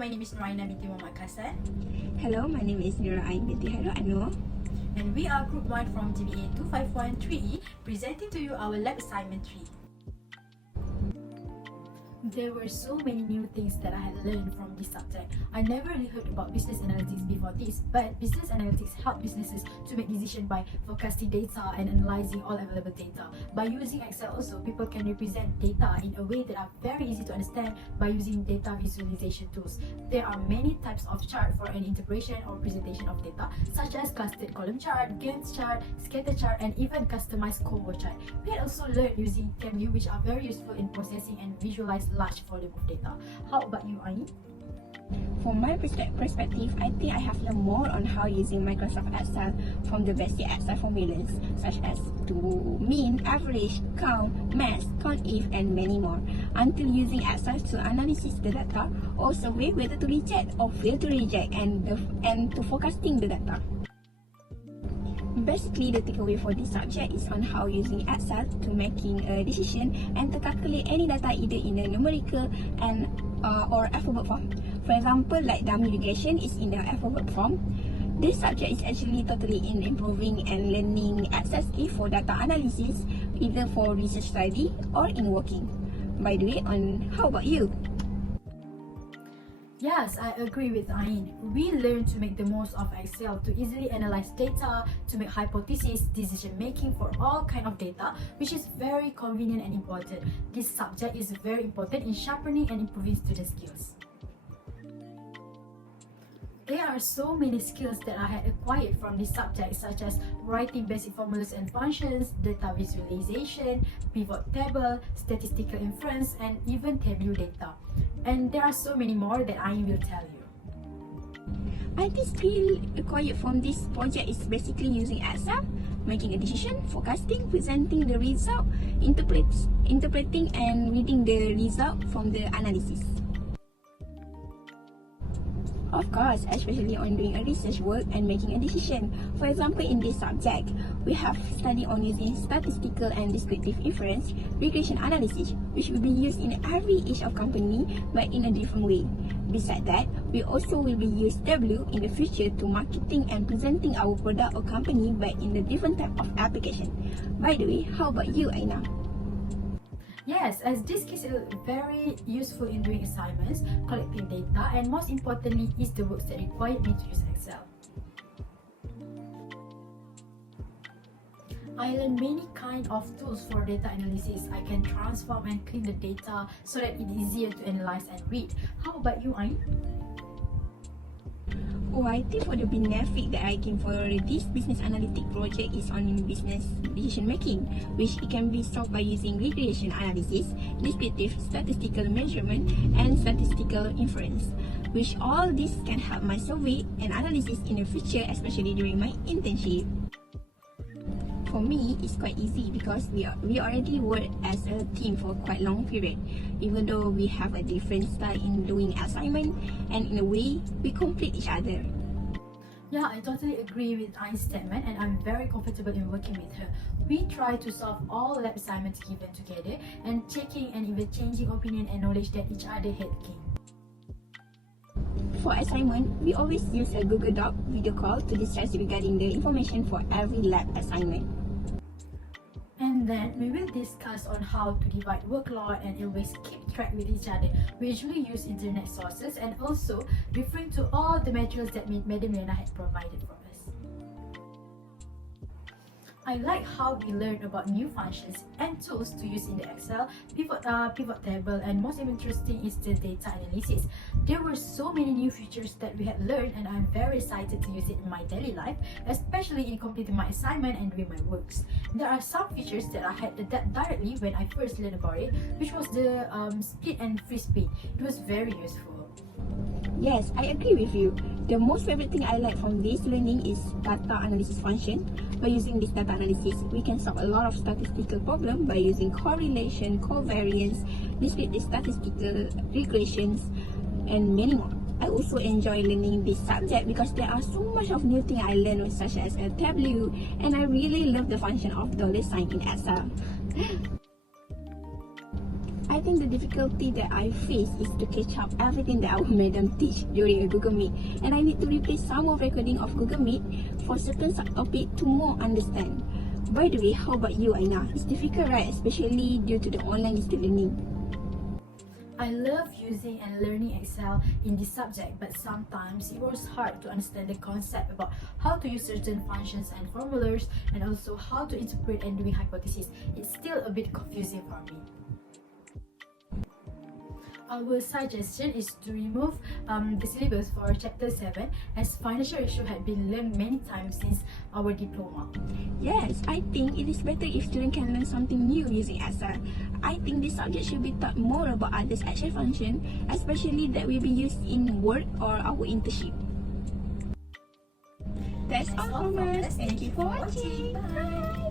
my name is Nur Aina binti Mohamad Kassan. Hello, my name is Nur Ain binti Khairul Anor. And we are Group 1 from JBA2513E, presenting to you our lab assignment 3. There were so many new things that I had learned from this subject. I never really heard about business analytics before this, but business analytics help businesses to make decisions by forecasting data and analyzing all available data. By using Excel also, people can represent data in a way that are very easy to understand by using data visualization tools. There are many types of chart for an integration or presentation of data, such as clustered column chart, Gantt chart, scatter chart, and even customized combo chart. We had also learned using Tableau, which are very useful in processing and visualize large volume of data. How about you, Ain? From my perspective, I think I have learned more on how using Microsoft Excel from the basic Excel formulas such as to mean, average, count, max, count if, and many more, until using Excel to analyze the data, also weigh whether to reject or fail to reject, and to forecasting the data. Basically, the takeaway for this subject is on how using Excel to making a decision and to calculate any data either in a numerical and or alphabet form. For example, like dummy regression is in the alphabet form. This subject is actually totally in improving and learning Excel skills for data analysis, either for research study or in working. By the way, how about you? Yes, I agree with Ain. We learn to make the most of Excel to easily analyze data, to make hypotheses, decision making for all kind of data, which is very convenient and important. This subject is very important in sharpening and improving student skills. There are so many skills that I had acquired from this subject, such as writing basic formulas and functions, data visualization, pivot table, statistical inference, and even Tableau data. And there are so many more that I will tell you. I think skill acquired from this project is basically using Excel, making a decision, forecasting, presenting the result, interpreting and reading the result from the analysis. Of course, especially on doing a research work and making a decision. For example, in this subject, we have studied on using statistical and descriptive inference, regression analysis, which will be used in every each of company but in a different way. Besides that, we also will be use Tableau in the future to marketing and presenting our product or company but in a different type of application. By the way, how about you, Aina? Yes, as this is very useful in doing assignments, collecting data, and most importantly is the works that require me to use Excel. I learned many kind of tools for data analysis. I can transform and clean the data so that it is easier to analyze and read. How about you, Ain? Oh, I think for the benefit that I gain for this business analytic project is on business decision making, which it can be solved by using regression analysis, descriptive statistical measurement, and statistical inference, which all this can help my survey and analysis in the future, especially during my internship. For me, it's quite easy because we already work as a team for quite long period, even though we have a different style in doing assignment, and in a way, we complete each other. Yeah, I totally agree with Ain's statement, and I'm very comfortable in working with her. We try to solve all lab assignments given together and checking and even changing opinion and knowledge that each other had gained. For assignment, we always use a Google Doc video call to discuss regarding the information for every lab assignment. And then we will discuss on how to divide workload and always keep track with each other. We usually use internet sources and also referring to all the materials that Madam Lena had provided for us. I like how we learn about new functions and tools to use in the Excel, pivot table, and most interesting is the data analysis. There were so many new features that we had learned, and I'm very excited to use it in my daily life, especially in completing my assignment and doing my works. There are some features that I had adapted directly when I first learned about it, which was the split and free spin. It was very useful. Yes, I agree with you. The most favorite thing I like from this learning is data analysis function. By using this data analysis, we can solve a lot of statistical problems by using correlation, covariance, descriptive statistical regressions, and many more. I also enjoy learning this subject because there are so much of new things I learned, such as a Tableau, and I really love the function of dollar sign in Excel. I I think the difficulty that I face is to catch up everything that our madam teach during a Google Meet, and I need to replay some of recording of Google Meet for certain subtopic to more understand. By the way, how about you, Aina? It's difficult, right? Especially due to the online distance learning. I love using and learning Excel in this subject, but sometimes it was hard to understand the concept about how to use certain functions and formulas, and also how to interpret and doing hypothesis. It's still a bit confusing for me. Our suggestion is to remove the syllabus for chapter 7, as financial issue had been learned many times since our diploma. Yes, I think it is better if students can learn something new using Excel. I think this subject should be taught more about others' Excel function, especially that will be used in work or our internship. That's all from us. Thank you for watching. Bye.